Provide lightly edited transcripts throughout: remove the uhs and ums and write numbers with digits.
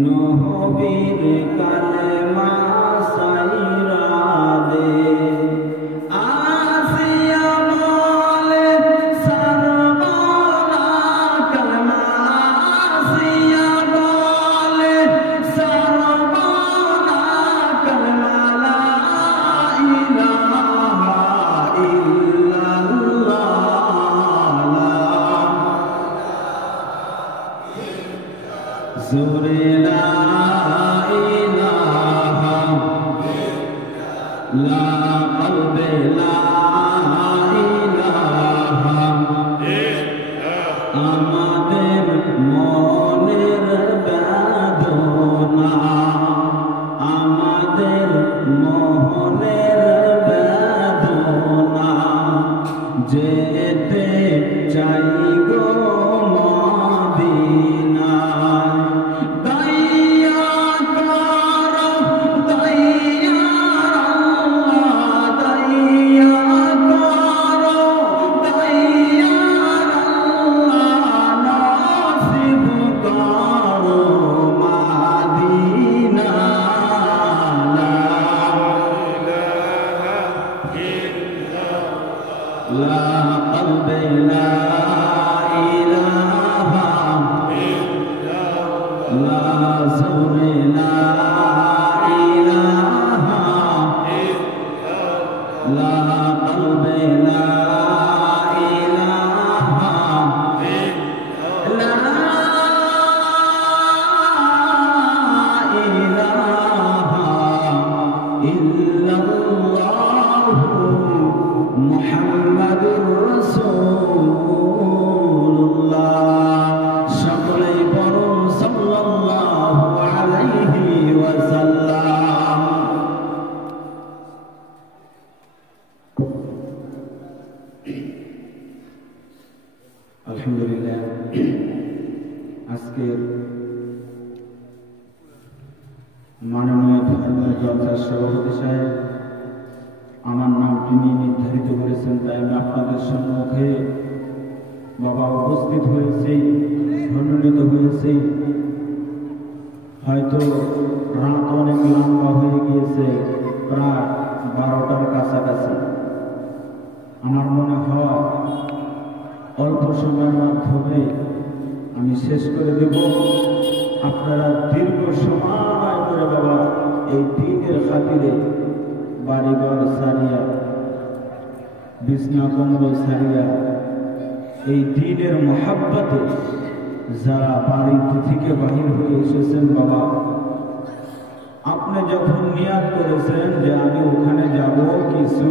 নবীর কালেমা লা কলবে লা ইলাহা আমাদের মনের বেদনা আমাদের মোহনের বেদনা যেতে চাই গো মদিনায় দয়া করো দয়া আল্লাহ দয়া করো দয়া আল্লাহ নসিব করো মদিনা লা কলবে লা ইলাহা লা জৌরে লা ইলাহা লা কলবে লা ইলাহা লা ইলাহা ইল্লাল্লাহু মুহাম্মাদুর রাসূলুল্লাহ সকলেই বলুন সাল্লাল্লাহু আলাইহি ওয়াসাল্লাম। আলহামদুলিল্লাহ আজকের মাননীয় ধর্মের জলসার সভাপতি সাহেব আমার নাম তিনি নির্ধারিত করেছেন, তাই আমি আপনাদের সম্মুখে বাবা উপস্থিত হয়েছি, মনোনীত হয়েছি। হয়তো রাত অনেক লম্বা হয়ে গিয়েছে, প্রায় 12টার কাছাকাছি। আমার মনে হয় অল্প সময়ের মাধ্যমে আমি শেষ করে দেব। আপনারা দীর্ঘ সময় করে বাবা এই দিনের খাতিরে বাড়িঘর সারিয়া বিছনা কম্বল সারিয়া এই দিনের মহাব্বতে যারা বাড়ি থেকে বাহির হয়ে এসেছেন বাবা, আপনি যখন নিয়াত করেছেন যে আমি ওখানে যাব, কিছু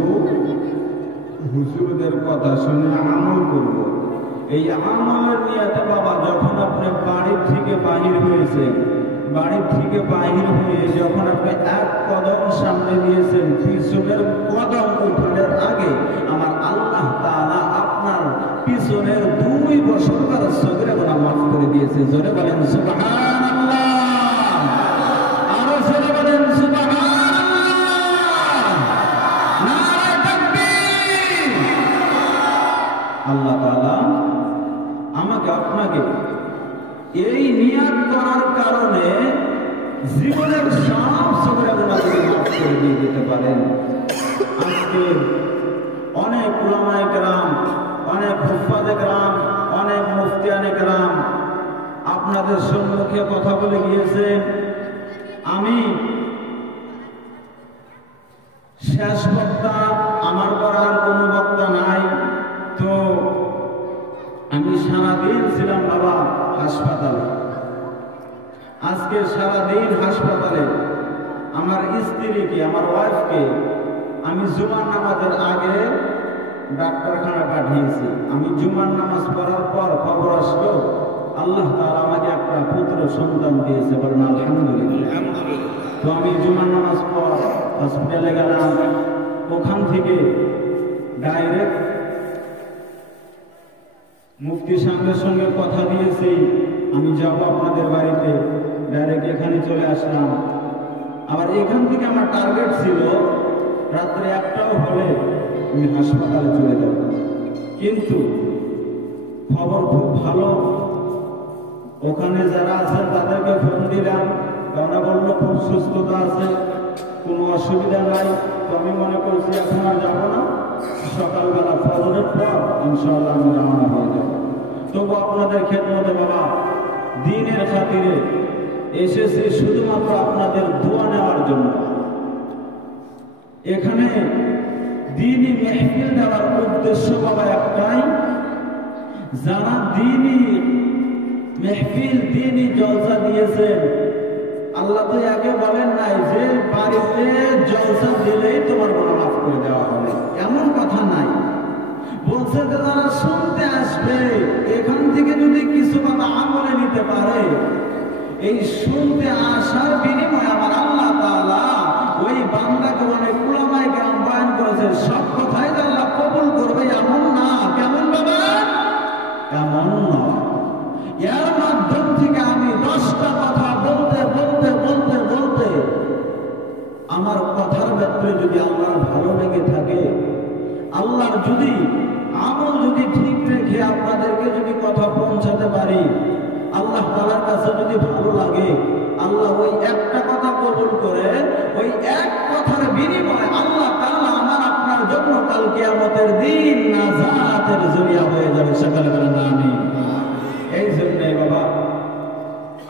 হুজুরদের কথা শুনে আমল করব, এই আমলের নিয়াতে বাবা যখন আপনি বাড়ি থেকে বাহির হয়েছেন, বাড়ি থেকে বাহির হয়ে যখন আপনি এক কদম সামনে দিয়েছেন, পিছনের কদম উঠানোর আগে আমার আল্লাহ তাআলা আপনার পিছনের 2 বছরকার সগীরা গুনাহ মাফ করে দিয়েছে। জোরে বলেন সুবহানাল্লাহ, আরো জোরে বলেন সুবহানাল্লাহ, নারে তাকবীর। আল্লাহ তাআলা আমাকে আপনাকে এই নিয়াত করার কারণে জীবনের সব সগীরা গুনাহকে মাফ করে দিয়ে দিতে পারেন। আজকে অনেক উলামায়ে কেরাম, অনেক হুফাজে কেরাম, অনেক মুফতিয়ানে কেরাম আপনাদের সম্মুখে কথা বলে গিয়েছেন। আমি শেষ বক্তা, আমার করার কোনো বক্তা নাই। তো আমি সারাদিন ছিলাম বাবা হাসপাতালে। আজকে সারাদিন হাসপাতালে আমার স্ত্রীকে, আমার ওয়াইফকে আমি জুমার নামাজের আগে ডাক্তারখানা পাঠিয়েছি। আমি জুমার নামাজ পড়ার পর খবর আসলো আল্লাহ তাআলা আমাকে একটা পুত্র সন্তান দিয়েছে, বলেন আলহামদুলিল্লাহ। তো আমি জুমার নামাজ পর হসপিটালে গেলাম, ওখান থেকে ডাইরেক্ট মুফতি সাহেবের সঙ্গে কথা দিয়েছি আমি যাব আপনাদের বাড়িতে, ডাইরেক্ট এখানে চলে আসলাম। আবার এখান থেকে আমার টার্গেট ছিল রাত্রে 1টাও হলে আমি হাসপাতালে চলে যাব, কিন্তু খবর খুব ভালো। ওখানে যারা আছেন তাদেরকে ফোন দিলাম, তারা বললো খুব সুস্থতা আছে, কোনো অসুবিধা নাই। তো আমি মনে করছি এখন আর যাবো না, সকালবেলা ফজরের পর ইনশাআল্লাহ আমি রওনা হয়ে যাব। তবু আপনাদের খেদমতে বাবা দ্বীনের খাতিরে এসেছি শুধুমাত্র আপনাদের দোয়া নেওয়ার জন্য। এখানে দ্বীনি মেহফিল দেওয়ার উদ্দেশ্য বাবা একটাই, যারা দ্বীনি মেহফিল দ্বীনি জলসা দিয়েছেন, আল্লাহ তো আগে বলেন নাই যে বাড়িতে জলসা দিলেই তোমার এই শুনতে আসার বিনিময়ে আমার আল্লাহ তাআলা ওই বান্দাকে অনেক উলামায়ে কেরাম বয়ান করেছে। সব কথাই যে আল্লাহ কবুল করবে এমন না। কেমন বাবা? এমন নয়। এর মাধ্যম থেকে আমি 10টা কথা বলতে বলতে বলতে বলতে আমার কথার ব্যাপারে যদি আল্লাহর ভালো লেগে থাকে, আল্লাহর যদি আমল যদি ঠিক রেখে আপনাদেরকে যদি কথা পৌঁছাতে পারি, আল্লাহ তাআলার কাছে যদি ভালো লাগে, আল্লাহ ওই একটা কথা কবুল করে ওই এক কথার বিনিময়ে আল্লাহ তাআলা আমার আপনার জন্য কাল কিয়ামতের দিন নাজাতের জরিয়া হয়ে যাবে। সকলে বলেন আমিন। এই জন্য বাবা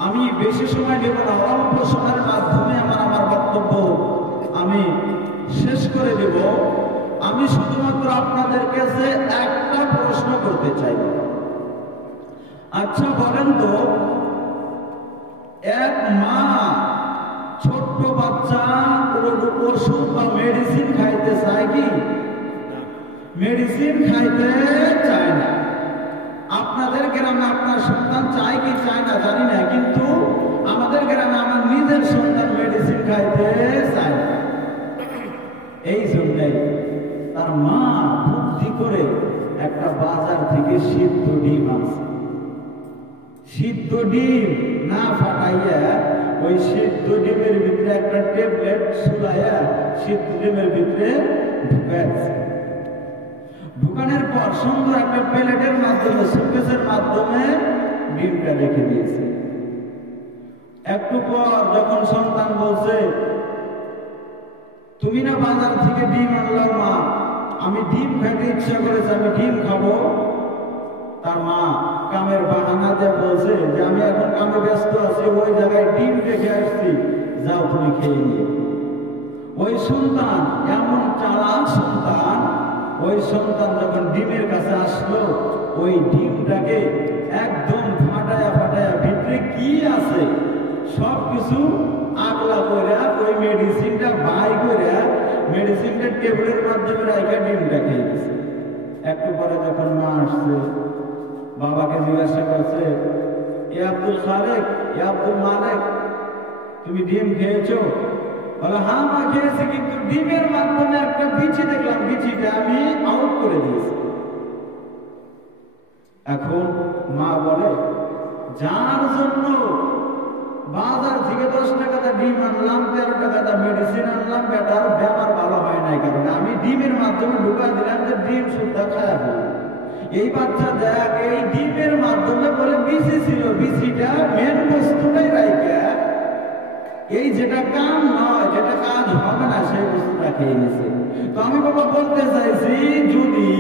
আমি বেশি সময় নেব না, অল্প সময়ের মাধ্যমে আমার বক্তব্য আমি শেষ করে দেব। আমি শুধুমাত্র আপনাদের কাছে একটা প্রশ্ন করতে চাই। আচ্ছা বলেন তো, এক মা ছোট্ট বাচ্চা ওষুধ বা মেডিসিন খাইতে চায় কি? মেডিসিন খাইতে চায় না। আপনাদের গ্রামে আপনার সন্তান চায় কি চায় না জানি না, কিন্তু আমাদের গ্রামে আমার নিজের সন্তান মেডিসিন খাইতে চায় না। এই জন্যই তার মা বুদ্ধি করে একটা বাজার থেকে সিদ্ধ ডিম আনছে। সিদ্ধ ডিম না ফাটাইয়া ওই সিদ্ধ ডিমের ভিতরে একটা ট্যাবলেট ছুলাইয়া সিদ্ধ ডিমের ভিতরে ঢুকাইছে। ঢুকানোর পর সুন্দর একটা প্লেটের মাধ্যমে সুকেসের মাধ্যমে ডিমটা রেখে দিয়েছে। একটু পর যখন সন্তান বলছে, তুমি না বাজার থেকে ডিম আনলাম মা, আমি ডিম খেতে ইচ্ছা করেছে, আমি ডিম খাবো। তার মা কামের বাহানা দিয়ে বলছে যে আমি এখন কামে ব্যস্ত আছি, ওই জায়গায় ডিম রেখে আসছি, যাও তুমি খেয়ে নিয়ে। ওই সন্তান এমন চালাক সন্তান, ওই সন্তান যখন ডিমের কাছে আসলো, ওই ডিমটাকে একদম ফাটায়া ফাটায়া ভিতরে কি আছে সব কিছু আগলা করে ওই মেডিসিনটা বাই করে মেডিসিনটা টেবিলের মাধ্যমে রাখা ডিমটা খেয়ে গেছে। একটু পরে যখন মা আসছে, বাবাকে জিজ্ঞাসা করছে, এ আব্দুল খালেক, এ আব্দুল মালেক, তুমি ডিম খেয়েছো? বলে হ্যাঁ মা খেয়েছি, কিন্তু ডিমের মাধ্যমে একটা বিচি দেখলাম, বিচিটা আমি আউট করে দিয়েছি। এখন মা বলে, যার জন্য বাজার থেকে 10 টাকাটা ডিম আনলাম, 13 টাকাটা মেডিসিন আনলাম, বেটার ব্যাপার ভালো হয় নাই, কারণ আমি ডিমের মাধ্যমে ঢুকা দিলাম যে ডিম সুদ্ধা খায়। এই বাচ্চা দেখ, এই ডিমের মাধ্যমে বলে বিচি ছিল, বিচিটা মেন বস্তুটাই রাইখা এই যেটা কাম নয়, যেটা কাজ হবে না, সেই বস্তুটা খেয়ে নিছে। তো আমি বাবা বলতে চাইছি, যদি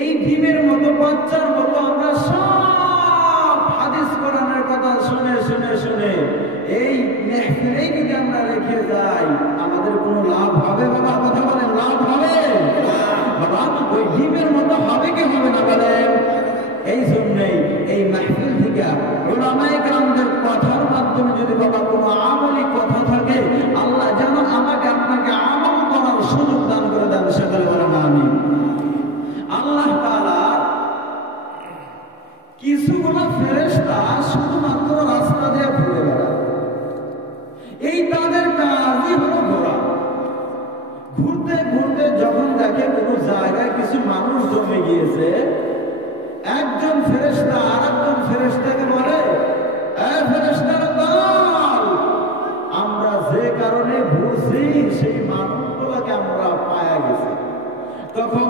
এই ডিমের মতো বাচ্চার মতো আমরা সব হাদিস কোরআনের কথা শুনে শুনে শুনে এই মেহফিলেই যদি আমরা রেখে যাই, আমাদের কোনো লাভ হবে বাবা? কথা বলেন, লাভ হবে বাবা? ওই ডিমের মতো হবে কি হবে না বলেন? এই জন্যই এই মাহফিল থেকে উলামায়ে কেরামদের কথার মাধ্যমে যদি বাবা কোনো আমলি কথা থাকে, আল্লাহ যেন আমাকে আপনাকে আমল করার সুযোগ দান করে দেন। সকলে বলেন আমিন। আল্লাহ তাআলা কিছুগুলো ফেরেশতা শুধুমাত্র রাস্তা দিয়ে ঘুরে বেড়ায়। এই তাদের কাজই হলো ঘোরা। ঘুরতে ঘুরতে যখন দেখে কোনো জায়গায় কিছু মানুষ জমে গিয়েছে, একজন ফেরেশতা আরেকজন ফেরেশতাকে বলে, এ ফেরেশতার দল, আমরা যে কারণে ঘুরছি সেই মানুষগুলোকে আমরা পায়া গেছি। তখন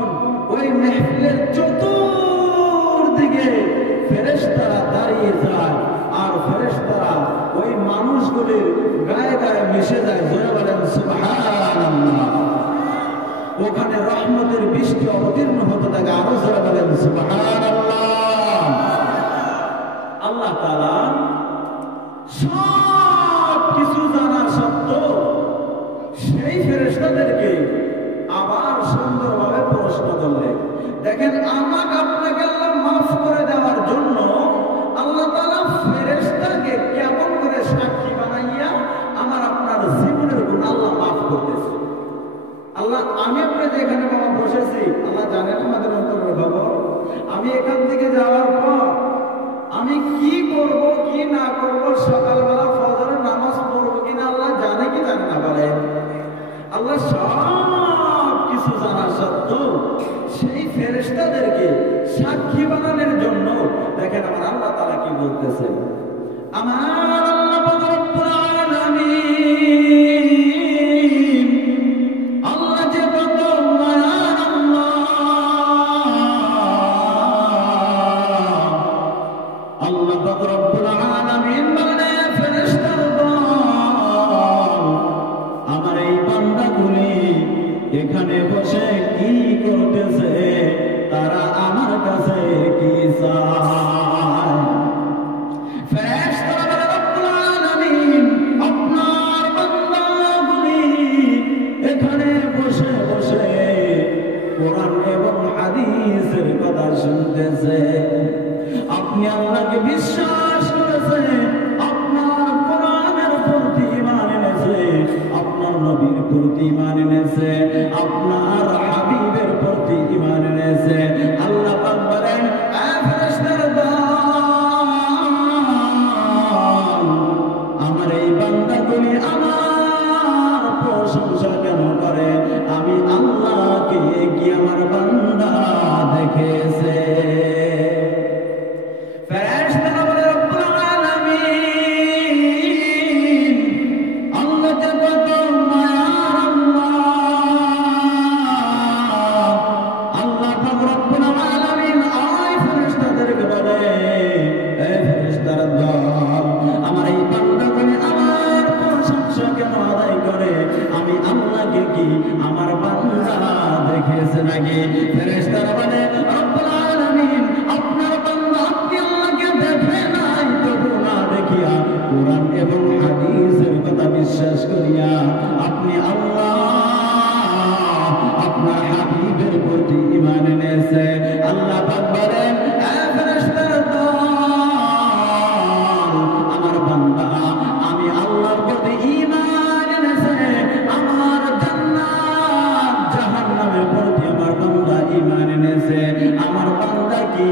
ওই মেহফিলের চতুর্দিকে ফেরেশতারা দাঁড়িয়ে যায়, আর ফেরেশতারা ওই মানুষগুলির গায়ে গায়ে মিশে যায়। জোরে বলেন সুবহানাল্লাহ। ওখানে রহমতের বৃষ্টি অবতীর্ণ হতে থাকে। আরো জোরে বলেন সুবহানাল্লাহ। আল্লাহ তাআলা সব কিছু জানা সত্ত্বেও সেই ফেরেশতাদেরকে আবার সুন্দরভাবে প্রশ্ন করলেন। দেখেন, আমাকে আপনাকে আল্লাহ মাফ করে দেওয়ার জন্য আল্লাহ তাআলা ফেরেশতাকে কেমন করে সাক্ষী বানাইয়া আমার আপনার জীবনের গুণ আল্লাহ মাফ করতেছে। আল্লাহ, আমি আপনি যেখানে বাবা বসেছি, আল্লাহ জানেন আমাদের অন্তরের খবর। আমি এখান থেকে যাওয়ার পর আমি কি করব, কি কি না করব, সকালবেলা ফজরের নামাজ পড়বো কিনা আল্লাহ জানে কি জানে না বলেন? আল্লাহ সব কিছু জানা সত্ত্বেও সেই ফেরেশতাদেরকে সাক্ষী বানানোর জন্য দেখেন আমার আল্লাহ তাআলা কি বলতেছে। আমার আল্লাহ পাক রব্বুল আলামিন, আল্লাহ যে কত মায়ার আল্লাহ, আল্লাহ পাক রব্বুল আলামিন বলে ফেরেশতার দল, আমার এই বান্দাগুলি এখানে বসে কি করতেছে, তারা আমার কাছে কি চায়। ফেরেশতারা বলে রব্বুল আলামিন, আপনার বান্দাগুলি এখানে বসে বসে কোরআন এবং হাদিসের কথা শুনতেছে। আপনি আল্লাহকে বিশ্বাস করেছে, আপনার কোরআনের প্রতি ঈমান এনেছে, আপনার নবীর প্রতি ঈমান এনেছে, আপনার হাবিবের প্রতি ঈমান এনেছে। আল্লাহ পাক বলেন, এ ফেরেশতার দল, আমার এই বান্দাগুলি আমার প্রশংসা কেন করে? আমি আল্লাহকে কি আমার বান্দা দেখেছে? ফেরেশতারা বলে রব্বুল আলামিন, আল্লাহ যে কত মায়ার আল্লাহ, আল্লাহ পাক রব্বুল আলামিন ওই ফেরেশতাদেরকে বলে, এ ফেরেশতার দল, আমার এই বান্দাগুলি আমার প্রশংসা কেন আদায় করে? আমি আল্লাহকে কি আমার বান্দা দেখেছে নাকি? ফেরেশতারা বলে রব্বুল আলামিন, আপনার বান্দা আপনি আল্লাহকে দেখে নাই, তবু না দেখিয়া কোরআন এবং হাদিসের কথা বিশ্বাস করিয়া আপনি আল্লাহ আপনার হাবিবের প্রতি ঈমান এনেছে। আল্লাহ পাক বলেন, এ ফেরেশতার দল, আমার বান্দা আমি আল্লাহর প্রতি ঈমান এনেছে, আমার জান্নাত জাহান্নামের প্রতি আমার বান্দা ঈমান এনেছে। আমার বান্দা কি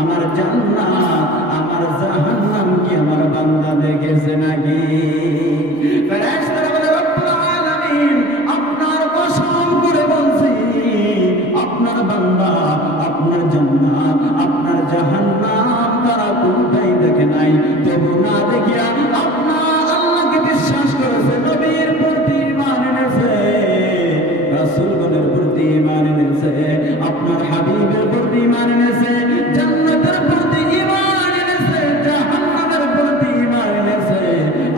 আমার জান্নাত আমার জাহান্নাম কি আমার বান্দা দেখেছে নাকি? ফেরেশতারা বলে রব্বুল আলামিন, আপনার কসম করে বলছি, আপনার বান্দা আপনার জান্নাত আপনার জাহান্নাম তারা কোনটাই দেখে নাই, তবু না দেখিয়া আপনার আল্লাহকে বিশ্বাস করেছে, নবীর প্রতি ঈমান এনেছে, রাসূলগণের প্রতি ঈমান এনেছে, আপনার হাবিবের প্রতি ঈমান এনেছে, জান্নাতের প্রতি ঈমান এনেছে, জাহান্নামের প্রতি ঈমান এনেছে।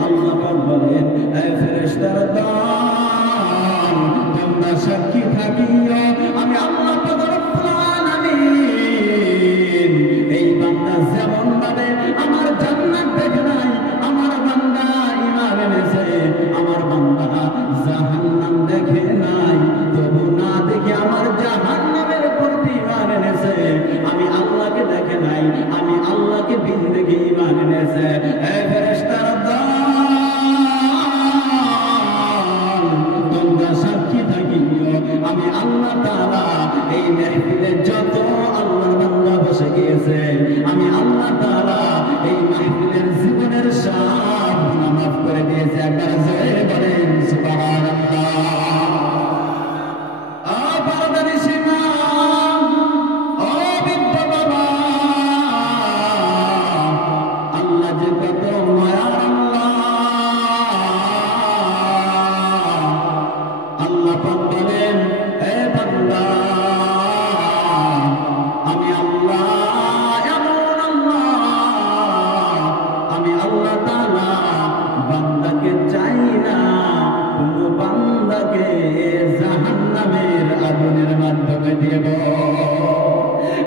আল্লাহ পাক বলেন, এ ফেরেশতার দল, তোমরা সাক্ষী থাকিও, আমি আল্লাহ পাক রব্বুল আলামিন এই বান্দা যেমন ভাবে আমার জান্নাত দেখে নাই, আমার বান্দা ঈমান এনেছে, আমার বান্দা জাহান্নাম দেখে নাই, তবু না দেখে আমার জাহান্নামের প্রতি ঈমান এনেছে, আমি আল্লাহকে দেখে নাই, আমি আল্লাহকে বিন দেখে ঈমান এনেছে। এ ফেরেশতার দল, তোমরা সাক্ষী থাকিও, আমি আল্লাহ তাআলা এই মাহফিলে যত আল্লাহর বান্দা বসে গিয়েছে, আমি আল্লাহ তাআলা এই মাহফিলের জীবনের সব গুনাহ মাফ করে দিয়েছে। একবার জোরে বলেন সুবহানাল্লাহ। পারদানি সীমা, ও বৃদ্ধ বাবা, আল্লাহ যে কত মায়ার আল্লাহ, আল্লাহ পাক বলেন, এ বান্দা, আমি আল্লাহ এমন আল্লাহ, আমি আল্লাহ তাআলা বান্দাকে চাই না কোন বান্দাকে জাহান্নামের আগুনের মাধ্যমে দেব।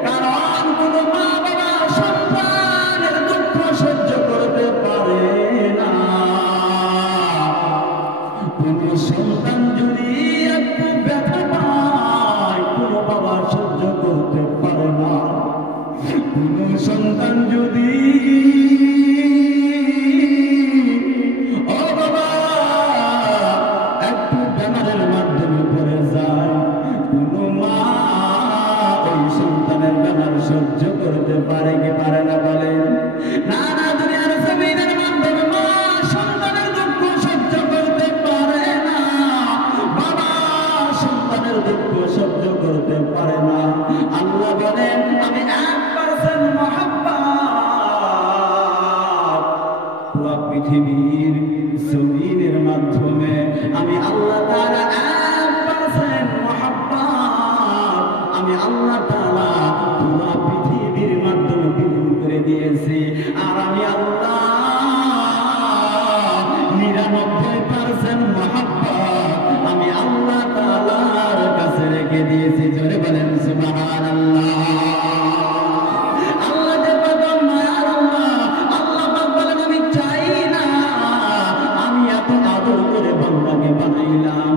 কারণ কোন মা বাবা সন্তানের দুঃখ সহ্য করতে পারে না। কোন সন্তান যদি একটু ব্যথা পায়, কোন বাবা সহ্য করতে পারে না। কোন সন্তান যদি ও বাবা একটু বেমারের মাধ্যমে পড়ে যায়, কোন মা ওই সন্তানের বেমার সহ্য করতে পারে কি পারে না? বলেন না, না দুনিয়ার পারে না। আল্লাহ বলেন আমি 1% মহব্বত পুরো পৃথিবীর জমিনের মাধ্যমে আমি আল্লাহ তাআলা 1% মহব্বত আমি আল্লাহ তাআলা পুরো পৃথিবীর মাধ্যমে বিলীন করে দিয়েছি। আর আমি আল্লাহ 99% মহব্বত আমি আল্লাহ তাআলার কাছে রেখে দিয়েছি। জোরে বলেন সুবহানাল্লাহ। আল্লাহ যে কত মায়ার আল্লাহ, আল্লাহ পাক বলেন আমি চাই না, আমি এত আদর করে বান্দাকে বানাইলাম,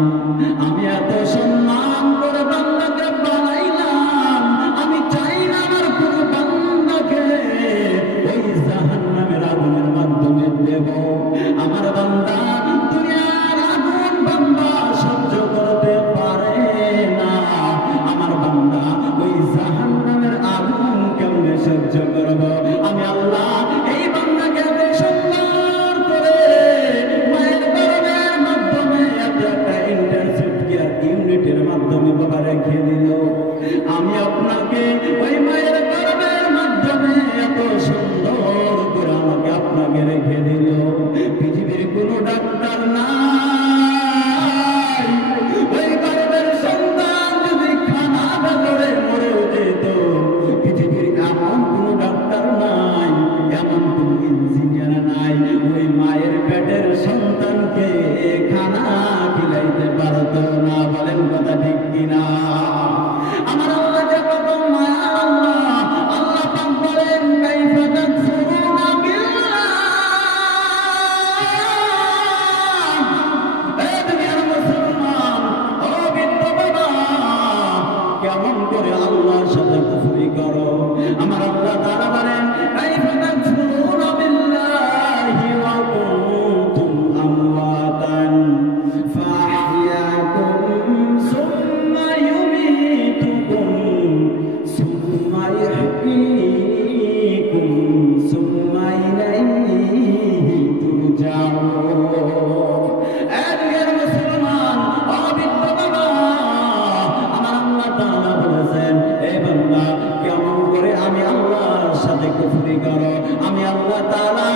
আমি এত সম্মান করে বান্দাকে বানাইলাম, আমি চাই না আমার কোন বান্দাকে ওই জাহান্নামের আগুনের মাধ্যমে দেব। আমার বান্দা দুনিয়ার আগুন বান্দা সহ্য করতে পারে না, আমার বান্দা ওই জাহান্নামের আগুন কেমনে সহ্য করব? আমি আল্লাহ এই বান্দাকে এত সুন্দর করে মায়ের গর্ভের মাধ্যমে এত একটা ইন্টারসেপ্ট কেয়ার ইউনিটের মাধ্যমে বাবা রেখে দিল। আমি আপনাকে ওই মায়ের গর্ভের মাধ্যমে এত সুন্দর করে আমাকে আপনাকে রেখে দিল। পৃথিবীর কোনো ডাক্তার নাই, ওই গর্ভের সন্তান যদি খানা করে মরেও যেত, পৃথিবীর এমন কোনো ডাক্তার নাই, এমন কোনো ইঞ্জিনিয়ার নাই, ওই মায়ের পেটের সন্তানকে খানা খিলাইতে পারত না। বলেন কথা ঠিক কিনা? আমার আল্লাহ যে কত মায়া আল্লাহ, আল্লাহ পাক বলেন কাইফা তাকফুরুনা বিল্লাহ। এই দুনিয়ার মুসলমান, ও বৃদ্ধ বাবা, কেমন করে আল্লাহর সাথে কুফরি করো? আমার আল্লাহ তাআলা বলেন কাইফা তাকফুরুনা বিল্লাহি ওয়া কুনতুম আমওয়াতান ফাআহইয়াকুম সুম্মা ইউমীতুকুম সুম্মা ইহয়ীকুম সুম্মা ইলাইহি তুরজাউন। এই দুনিয়ার মুসলমান, ও বৃদ্ধ বাবা, আমার আল্লাহ তাআলা বলেছেন এই বান্দা কেমন করে আমি আল্লাহর সাথে কুফরি করো? আমি আল্লাহ তাআলা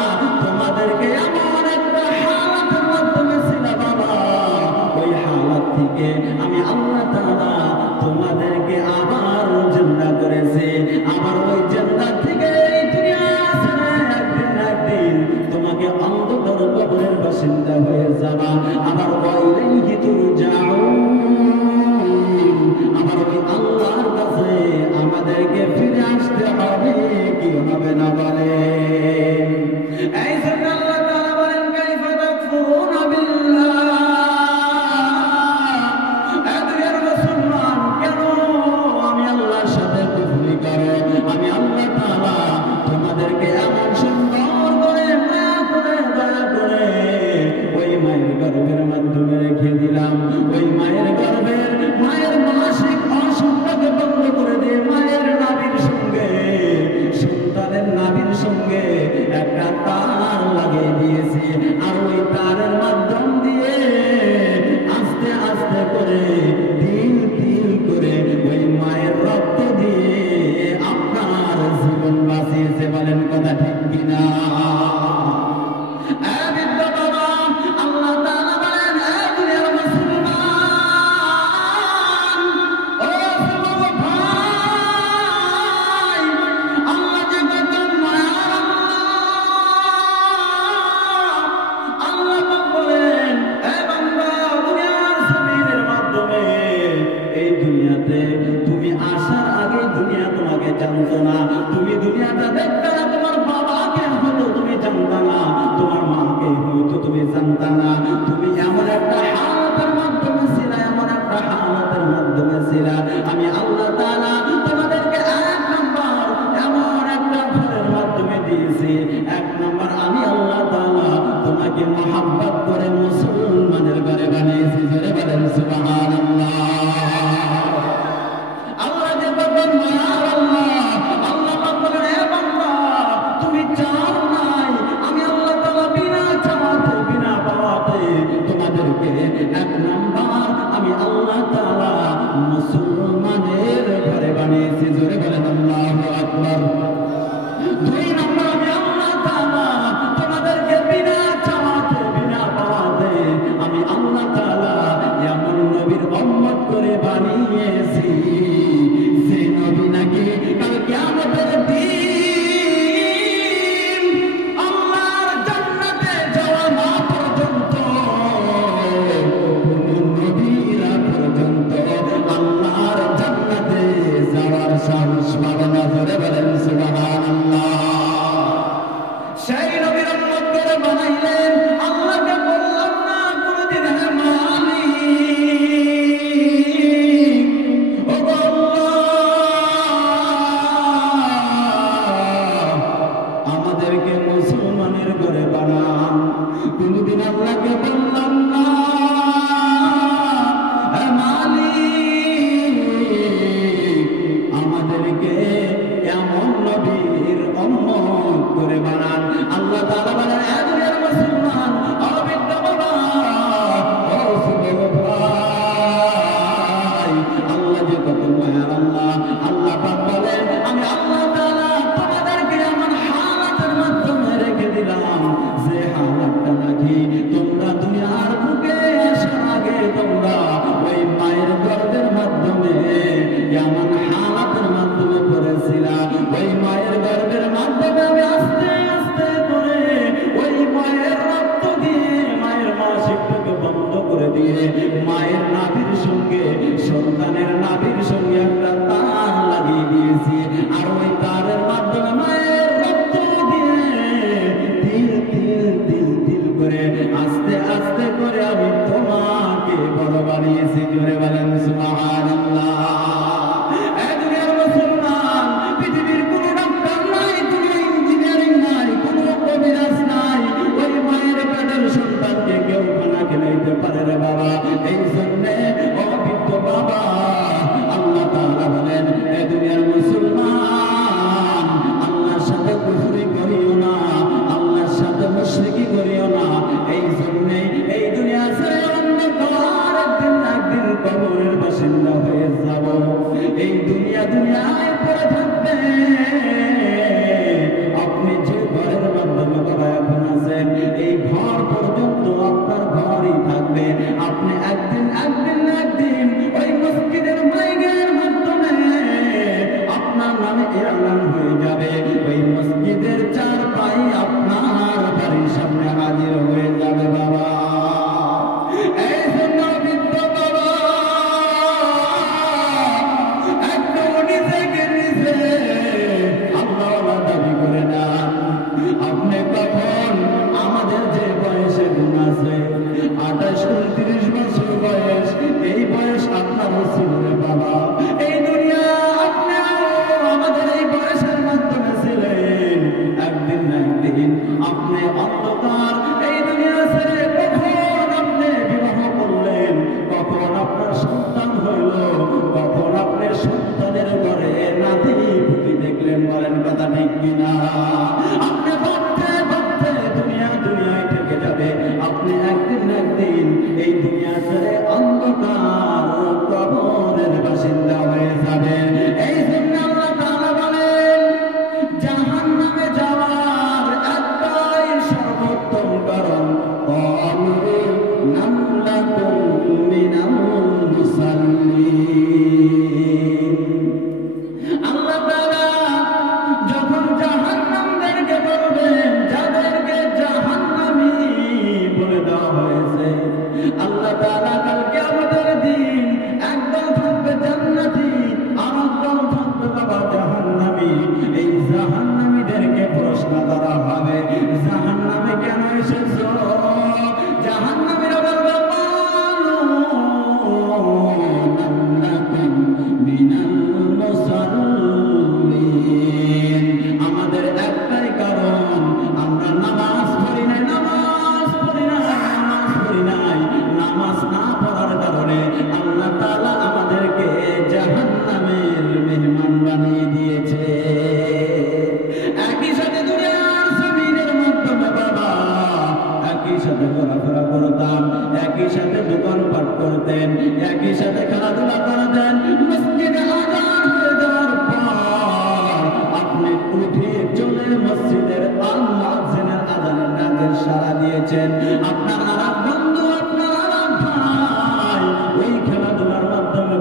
তোমাদেরকে এমন একটা হালাতের মাধ্যমে ছিল বাবা, ওই হালাত থেকে আমি আল্লাহ তাআলা তোমাদেরকে আবার জিন্দা করেছি। আবার ওই জিন্দা থেকে এই দুনিয়া ছেড়ে একদিন না একদিন তোমাকে অন্ধকার কবরের বাসিন্দা হয়ে যাবা। আবার ইলাইহি তুরজাউন, আবার ওই আল্লাহর কাছে আমাদেরকে ফিরে আসতে হবে, কি হবে না বলে? এই জন্য আল্লাহ তাআলা বলেন কাইফা তাকফুরুনা বিল্লাহ। এই দুনিয়ার মুসলমান, কেন আমি আল্লাহর সাথে কুফরি করো? আমি আল্লাহ তাআলা তোমাদেরকে এমন সুন্দর করে মায়া করে দয়া করে ওই মায়ের গর্ভের মাধ্যমে রেখে দিলাম। ওই মায়ের গর্ভের মায়ের মাসিক অসুখটাকে বন্ধ করে দিয়ে মায়ের নাভির সঙ্গে সন্তানের নাভির সঙ্গে একটা তার লাগিয়ে দিয়েছি। আর ওই তারের মাধ্যম দিয়ে আস্তে আস্তে করে তিল তিল করে ওই মায়ের রক্ত দিয়ে আপনার জীবন বাঁচিয়েছে। বলেন কথা ঠিক কিনা? আল্লাহ তাআলা বলেন এই দুনিয়ার মুসলমান, ও যুবক ভাই, আল্লাহ যে কত মায়ার আল্লাহ, আল্লাহ পাক বলেন এ বান্দা দুনিয়ার জমিনের মাধ্যমে এই দুনিয়াতে তুমি আসার আগে দুনিয়া তোমাকে জানতো না। তুমি দুনিয়াটা দেখতে না, তোমার বাবাকে হয়তো তুমি জানতা না, তোমার মাকে হয়তো তুমি জানতা না। তুমি এমন একটা হালাতের মাধ্যমে ছিলা, এমন একটা হালাতের মাধ্যমে ছিলা। আমি আল্লাহ তাআলা তোমাদেরকে এক নম্বর এমন একটা ঘরের মাধ্যমে দিয়েছি। এক নম্বর আমি আল্লাহ তাআলা তোমাকে মহব্বত করে মুসলমানের ঘরে বানিয়েছি। জোরে বলেন সুবহানাল্লাহ। আল্লাহ যে বলেন মায়ার আল্লাহ, আল্লাহ পাক বলেন হে বান্দা তুমি চাও নাই, আমি আল্লাহ তাআলা বিনা চাওয়াতে বিনা পাওয়াতে তোমাদেরকে এক নাম্বার আমি আল্লাহ তাআলা মুসলমানের বানিয়েছি, যে নবী নাকি কাল কিয়ামতের দিন আল্লাহর জান্নাতে যাওয়া না পর্যন্ত, কোন নবীরা পর্যন্ত আল্লাহর জান্নাতে যাওয়ার সাহস পাবে না। ধরে বলেন সুবহানাল্লাহ। সেই নবীর উম্মত করে বানাইলেন, আল্লাহকে বললাম না কোনদিন হে মালিক, ও আল্লাহ আমাদেরকে মুসলমানের ঘরে বানান। কোনদিন আল্লাহকে বললাম না হে মালিক আমাদেরকে এমন নবীর উম্মত করে বানান। আল্লাহ তাআলা বলেন, এ দুনিয়ার মুসলমান, ও বৃদ্ধ বাবা, ও যুবক ভাই, আল্লাহ যে কত মায়ার আল্লাহ। আল্লাহ পাক বলেন, আমি আল্লাহ তাআলা তোমাদেরকে এমন হালাতের মাধ্যমে রেখে দিলাম, যে হালাতটা নাকি তোমরা দুনিয়ার বুকে আসার আগে তোমরা ওই মায়ের গর্ভের মাধ্যমে এমন হালাতের মাধ্যমে পড়েছিলা। ওই মায়ের গর্ভের মাধ্যমে আমি আস্তে আস্তে করে ওই মায়ের রক্ত দিয়ে মায়ের মাসিকটাকে বন্ধ করে দিয়ে মায়ের নাভির সঙ্গে সন্তানের নাভির সঙ্গে একটা তার লাগিয়ে দিয়েছি। আর ওই তারের মাধ্যমে মায়ের রক্ত দিয়ে তিল তিল তিল তিল করে আস্তে আস্তে করে আমি তোমাকে বড় বানিয়েছি। জোরে বলেন সুবহানাল্লাহ। এ দুনিয়ার মুসলমান, পৃথিবীর কোনো ডাক্তার নাই, কোনো ইঞ্জিনিয়ারিং নাই, কোনো কবিরাজ নাই, ওই মায়ের পেটের সন্তানকে কেউ খানা খেলাইতে পারে রে বাবা। এই জন্যে অবিদ্য বাবা আল্লাহ তাআলা বলেন, এ দুনিয়ার মুসলমান, আল্লাহর সাথে কুফরি করিও না, আল্লাহর সাথে মুশরিকি করিও না। এই জন্যে এই দুনিয়া ছেড়ে অন্ধকার একদিন কবরের বাসিন্দা হয়ে যাব। এই দুনিয়ায় পড়ে থাকবে। আপনি যে ঘরের মাধ্যমে বাবা এখন আছেন, এই ঘর পর্যন্ত আপনার ঘরই থাকবে। আপনি একদিন ওই মসজিদের মাইকের মাধ্যমে আপনার নামে এলান হয়ে যাবে। ওই মসজিদের চার পাই আপনার বাড়ির সামনে হাজির হয়ে যাবে বাবা। এই জন্য বৃদ্ধ বাবা একদম নিজেকে নিজে আল্লাহওয়ালা দাবি করে না। আপনি কখন আমাদের যে বয়সে গুণ আছে 28-29 বছর বয়স, এই বয়স আপনার ছিল রে বাবা। এই দুনিয়া আপনি আমাদের এই বয়সের মাধ্যমে ছিলেন। একদিন না একদিন আপনি অন্ধকার এই দুনিয়া ছেড়ে কখন আপনি বিবাহ করলেন, কখন আপনার সন্তান হইল, কখন আপনি সন্তানের ঘরে নাতি পুতি দেখলেন। বলেন কথা ঠিক কিনা? আপনি ভাবতে ভাবতে দুনিয়ায় থেকে যাবে। আপনি একদিন না একদিন এই দুনিয়া ছেড়ে অন্ধকার কবরের বাসিন্দা হয়ে যাবেন। এই জন্য আল্লাহ তাআলা বলেন, জাহান্নামে যাওয়ার একটাই সর্বোত্তম কারণ, ক্বালু লাম নাকুম মিনাল মুসাল্লিন। আল্লাহ তাআলা যখন জাহান্নামীদেরকে বলবেন, যাদেরকে জাহান্নামী বলে দেওয়া হয়েছে, আল্লাহ তাআলা কাল কিয়ামতের দিন একদল থাকবে জান্নাতি, আর একদল থাকবে বাবা জাহান্নামী। এই জাহান্নামীদেরকে প্রশ্ন করা হবে, জাহান্নামে কেন এসেছো? জাহান্নামীরা বলবে, ক্বালু লাম নাকুম মিনাল মুসাল্লিন। আমাদের একটাই কারণ, আমরা নামাজ পড়ি নাই। নামাজ না পড়ার কারণে আল্লাহ তাআলা আমাদেরকে জাহান্নামের মেহমান বানিয়ে দিয়েছে। একই সাথে দুনিয়ার জমিনের মাধ্যমে বাবা একই সাথে ঘোরাফেরা করতাম, একই সাথে দোকানপাট করতেন, একই সাথে খেলাধুলা করতেন। মসজিদে আযান হয়ে যাওয়ার পর আপনি উঠে চলে মসজিদের আল-মুয়াজ্জিনের আযানের ডাকে সাড়া দিয়েছেন। আপনার আর বন্ধু, আপনার আর ভাই ওই খেলাধুলার মাধ্যমে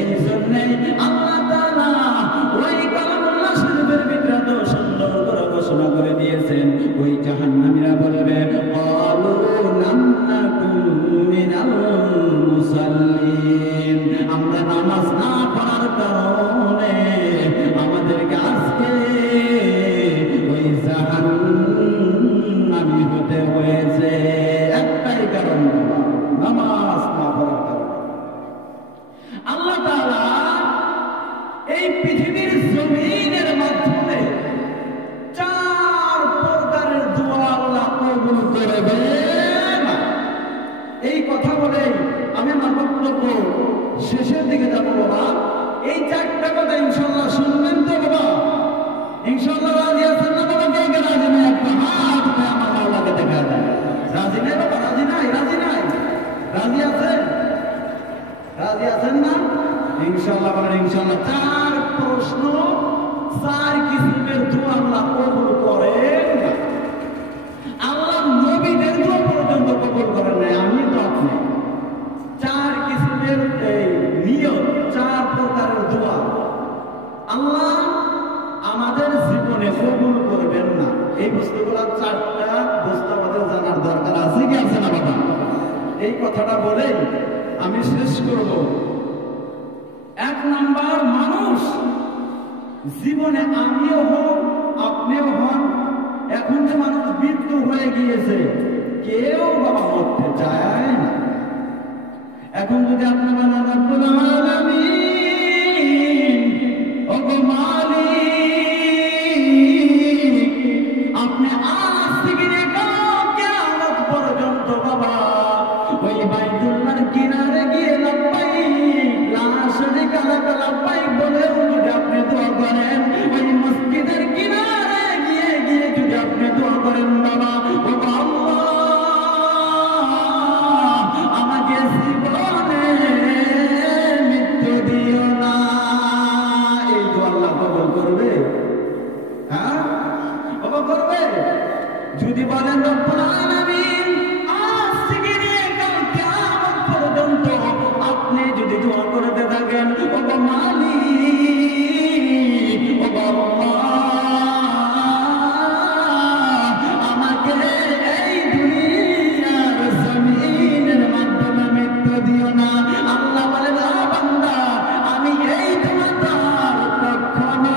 এই জন্যই আল্লাহ তাআলা ওই কালামুল্লাহ শরীফের ভিতরে তো সুন্দর করে ঘোষণা করে দিয়েছেন, ওই জাহান্নামীরা বলবে ক্বালু লাম নাকুম মিনাল মুসাল্লিন, আমরা নামাজ না পড়ার কারণে আমাদেরকে আজকে ওই জাহান্নামী হতে হয়েছে। একটাই কারণ, নামাজ না পড়ার কারণে। আল্লাহ তাআলা এই পৃথিবীর জমিনের মাধ্যমে 4 প্রকারের দোয়া আল্লাহ কবুল করবে না। এই কথা বলে আমি আমার বক্তব্য শেষের দিকে যাব বাবা। এই 4টা কথা ইনশাআল্লাহ শুনবেন তো বাবা? ইনশাআল্লাহ রাজি আছেন না বাবা? কে কে রাজি নেই? একটা হাত উঠে আমার মাওলাকে দেখা দেয়। রাজি নেই বাবা? রাজি নাই? রাজি নাই? রাজি আছেন? রাজি আছেন না? ইনশাআল্লাহ বলেন ইনশাআল্লাহ। 4 প্রশ্ন, 4 কিসমের দোয়া আল্লাহ কবুল করেন না। আল্লাহ নবীদের দোয়া পর্যন্ত কবুল করেন না, আমি তো আপনি। 4 কিসমের এই নিয়ম, 4 প্রকারের দোয়া আল্লাহ আমাদের জীবনে কবুল করবেন না। এই বস্তুগুলো 4টা বস্তু আমাদের জানার দরকার আছে কি আছে না বাবা? এই কথাটা বলে আমি শেষ করব। 1 নাম্বার, মানুষ জীবনে আমিও হন আপনিও হন, এখন যে মানুষ মৃত্যু হয়ে গিয়েছে, কেউ বাবা মরতে চায় না। এখন যদি আপনারা না রব্বুল আলামিন ওগো মালিক, আপনি আজ থেকে নিয়ে কিয়ামত পর্যন্ত বাবা ওই বাইতুল্লাহর কিনারে গিয়ে লাব্বাইক লা শারীকা লাক লাব্বাইক বলে যদি আপনি দোয়া করেন, ওই মসজিদের কিনারে গিয়ে গিয়ে যদি আপনি দোয়া করেন বাবা, ওগো আল্লাহ আমাকে জীবনে মৃত্যু দিও না, এই দোয়া আল্লাহ কবুল করবে? হ্যাঁ বাবা, করবে? যদি বলেন রব্বুল আলামিন আজ থেকে নিয়ে কাল কিয়ামত পর্যন্ত আপনি যদি দোয়া করতে থাকেন, ওগো মালিক ওগো আল্লাহ আমাকে এই দুনিয়ার জমিনের মাধ্যমে মৃত্যু দিও না। আল্লাহ বলেন ও বান্দা, আমি এই দোয়া তার কখনো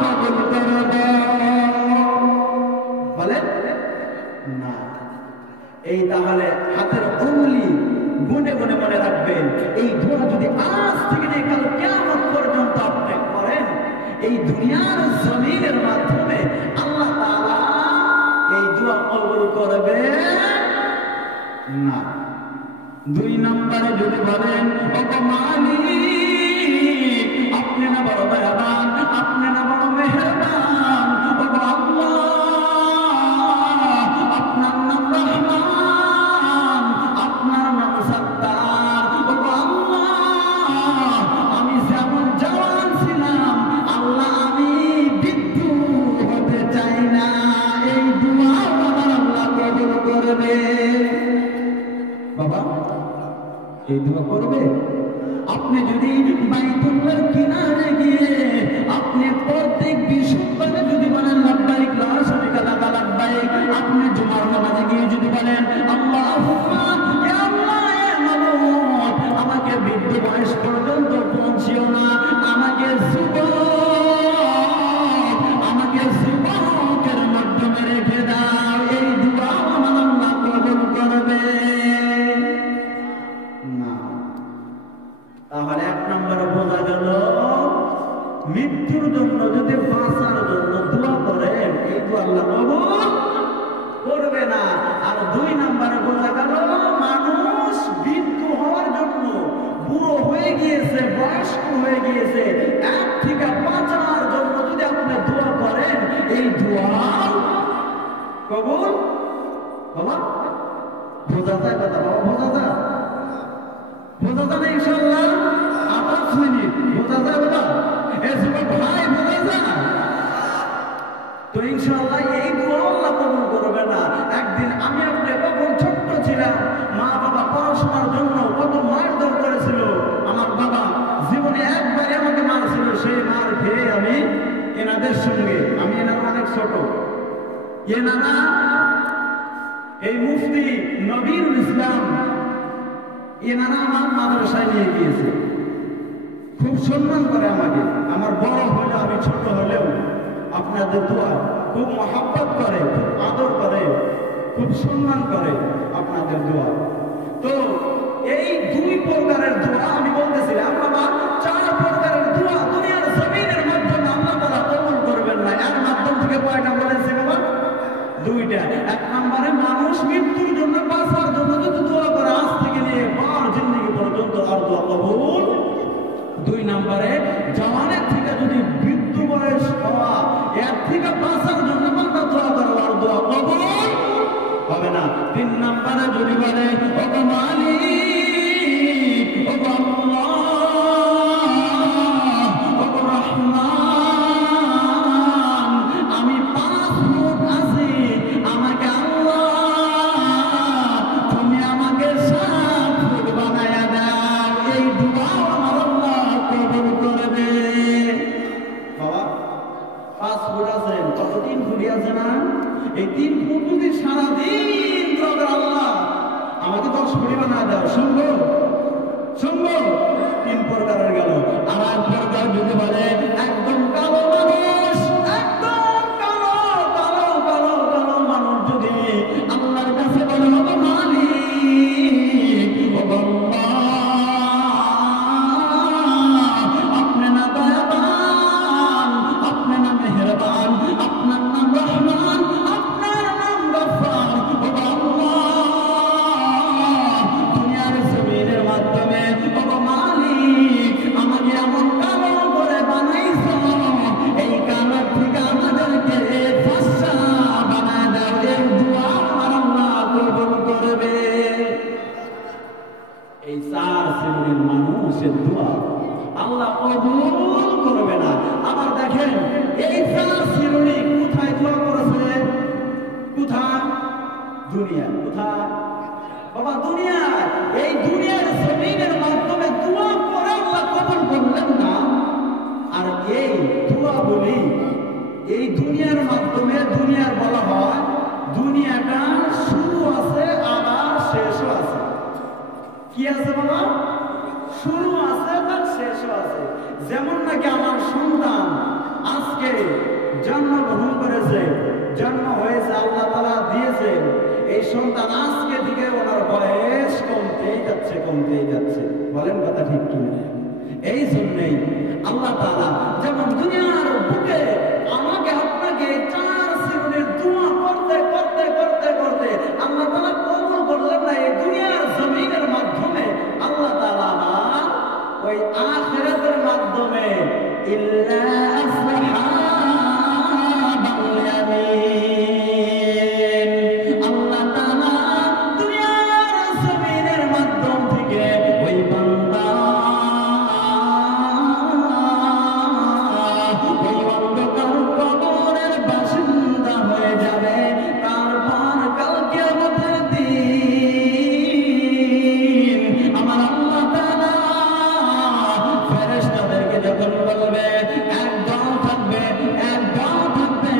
কবুল করব বলেন না। এই তাহলে হাতের আঙ্গুলি গুনে গুনে মনে রাখবেন, এই দোয়া যদি আজ থেকে নিয়ে কাল কিয়ামত পর্যন্ত আপনি করেন, এই দুনিয়ার জমিনের মাধ্যমে আল্লাহ তাআলা এই দোয়া কবুল করবে না। 2 নম্বরে যদি বলেন ওগো মালিক আপনি না বড় দয়াবান, আপনি না বড় মেহেরবান, ওগো আল্লাহ আপনার নাম রহমান, আপনার নাম সত্তার, ওগো আল্লাহ আমি যেমন জওয়ান ছিলাম আল্লাহ আমি বৃদ্ধ হতে চাই না, এই দোয়া আমার আল্লাহ কবুল করবে। বাবা এই দোয়া করবে? আপনি যদি বাইতুল্লাহর কিনারে গিয়ে আপনি প্রত্যেক বিশুদ্ধভাবে যদি বলেন লাব্বাইক লা শারীকা লাক লাব্বাইক, আপনি জুমার নামাজে গিয়ে যদি বলেন আল্লাহুম্মা ইয়া আল্লাহ ইয়া মাবুদ আমাকে বৃদ্ধ বয়স পর্যন্ত পৌঁছিও না, আমাকে যুবকের মাধ্যমে রেখে দাও, এই দোয়া আমার আল্লাহ কবুল করবে না। তাহলে 1 নম্বরে বোঝা গেল মৃত্যুর জন্য যদি বাঁচার জন্য দোয়া করেন, এই দোয়া আল্লাহ কবুল করবে না। আর 2 নম্বরে বোঝা গেল মানুষ মৃত্যু হওয়ার জন্য বুড়ো হয়ে গিয়েছে, বয়স্ক হয়ে গিয়েছে, 1 থেকে বাঁচার জন্য যদি আপনি দোয়া করেন, এই দোয়া কবুল বাবা বোঝা যায় কথা? বাবা বোঝা যায়? বোঝা যাবে ইনশাআল্লাহ? 5 মিনিট বোঝা যায় বাবা? এ যুবক ভাই বোঝা যায়? তো ইনশাআল্লাহ এই দোয়া আল্লাহ কবুল করবে না। একদিন আমি আপনি কখন ছোট্ট ছিলাম, মা বাবা পড়াশোনার জন্য কত মারধর করেছিল, আমার বাবা ছোট। এনারা এই মুফতি নবীরুল ইসলাম এনারা আমার মাদ্রাসায় নিয়ে গিয়েছে, খুব সম্মান করে আমাকে। আমার বড় হলে আমি ছোট হলেও আপনাদের দোয়া খুব মহব্বত করে, খুব আদর করে, খুব সম্মান করে আপনাদের দোয়া। তো এই দুই প্রকারের দোয়া আমি বলতেছিলাম, বাবা 4 প্রকারের দোয়া দুনিয়ার জমিনের মাধ্যমে আল্লাহ তাআলা কবুল করবেন না। এর মাধ্যম থেকে কয়টা বলেছে বাবা? 2টা। 1 নম্বরে মানুষ মৃত্যুর জন্য বাঁচার জন্য যদি দোয়া করে আজ থেকে নিয়ে বার জিন্দেগি পর্যন্ত আর দোয়া কবুল। 2 নম্বরে জওয়ানের থেকে যদি বৃদ্ধ বয়স হওয়া এর থেকে বাঁচার জন্য বান্দা দোয়া করে আর দোয়া কবুল হবে না। 3 নম্বরে যদি বলে ও মালিক, ও আল্লাহ, ও রহমান, আমি 5 ফুট আছি, আমাকে আল্লাহ তুমি আমাকে 7 ফুট বানায়া দাও, এই দোয়া আমার আল্লাহ কবুল করবে। বাবা 5 ফুট আছেন, কত 3 ফুট আছে না? এই 3 ফুট যদি সারাদিন দোয়া আল্লাহ আমাকে 10 ফুট বানায় দাও, শুনবো? শুনবো? 3 প্রকারের গেল। আর এক প্রকার যদি বলে একদম কালো মানুষ, একদম কালো কালো কালো কালো মানুষ যদি আল্লাহর কাছে বলে ও মালিক, ও আল্লাহ, আপনি না দয়াবান, আপনি না মেহেরবান, আপনার নাম রহমান, আপনার নাম গফফার, ও আল্লাহ, দুনিয়ার জমিনের মাধ্যমে ও মালিক আমাকে এমন কালো করে বানাইছো, এই কালো থেকে আমাদেরকে ফর্সা বানায় দাও, এই দোয়া আমার আল্লাহ কবুল করবে। এই 4 শ্রেণীর মানুষের দোয়া আল্লাহ কবুল করবে না। আবার দেখেন এই 4 শ্রেণী কোথায় দোয়া করেছে? কোথায়? দুনিয়া। কোথায় বাবা? দুনিয়া। এই দুনিয়ার জমিনের মাধ্যমে দোয়া করে আল্লাহ কবুল করলেন না। আর এই দোয়া বলি এই দুনিয়ার মাধ্যমে, দুনিয়ার বলা হয় দুনিয়াটা শুরু আছে আবার শেষও আছে। কি আছে বাবা? শুরু আছে তার শেষও আছে। যেমন নাকি আমার সন্তান আজকে জন্মগ্রহণ করেছে, জন্ম হয়েছে, আল্লাহ তাআলা দিয়েছে, এই সন্তান আজকে দিকে ওনার বয়স কমতেই যাচ্ছে, কমতেই যাচ্ছে। বলেন কথা ঠিক কিনা? এই জন্যই আল্লাহ তাআলা যেমন দুনিয়ার বুকে আমাকে আপনাকে 4 শ্রেণীর দোয়া করতে করতে করতে করতে আল্লাহ তাআলা কবুল করলেন না, এই দুনিয়ার জমিনের মাধ্যমে আল্লাহ তাআলা ওই আখিরাতের মাধ্যমে ইল্লা আসহাবাল ইয়ামিন, আল্লাহ তাআলা দুনিয়ার জমিনের মাধ্যম থেকে ওই বান্দা ওই অন্ধকার কবরের বাসিন্দা হয়ে যাবে। তারপর কাল কিয়ামতের দিন আমার আল্লাহ তাআলা ফেরেশতাদেরকে যখন বলবে এক দল থাকবে, এক দল থাকবে,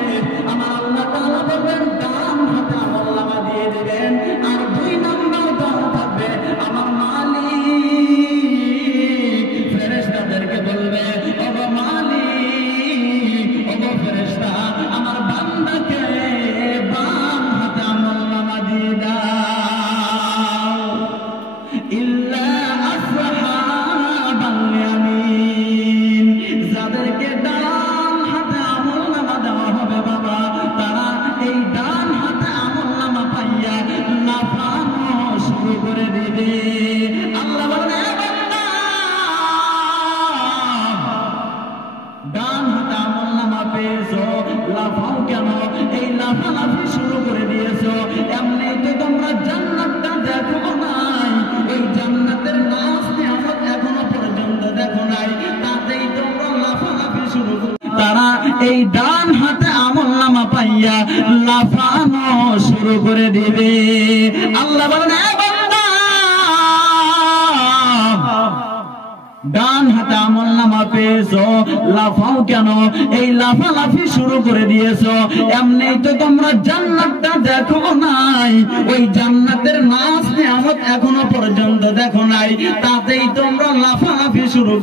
আমার আল্লাহ তাআলা বলবেন ডান হাতে আমলনামা দিয়ে দিবেন। আর 2 নম্বর দল থাকবে, আমার মালিক ফেরেশতাদেরকে বলবে ও মালিক, ও ফেরেশতা, আমার বান্দাকে বাম হাতে আমলনামা দিয়ে দাও। ইল্লা আসহাবাল ইয়ামিন, যাদেরকে ডান হাতে আমলনামা দেওয়া হবে বাবা, তারা এই ডান হাতে আমলনামা পাইয়া লাফানো শুরু করে দিবে। আল্লাহ বলেন এ বান্দা, ডান হাতে আমলনামা পেয়েছো, লাফাও কেন? এই লাফালাফি শুরু করে দিয়েছো, এমনি তো তোমরা জান্নাতটা দেখো নাই, এই জান্নাতের নাচ নিয়ামত এখনো পর্যন্ত দেখো নাই, তাতেই তোমরা লাফালাফি শুরু করে। তারা এই ডান হাতে আমলনামা পাইয়া লাফানো শুরু করে দিবে। আল্লাহ বলেন এ বান্দা, ডান হাতে আমলনামা পেয়েছো, লাফাও কেন? এই লাফালাফি শুরু করে দিয়েছো, এমনি তো তোমরা জান্নাতটা দেখো নাই, ওই জান্নাতের নাজ নিয়ামত এখনো পর্যন্ত দেখো নাই, তাতেই তোমরা লাফালাফি শুরু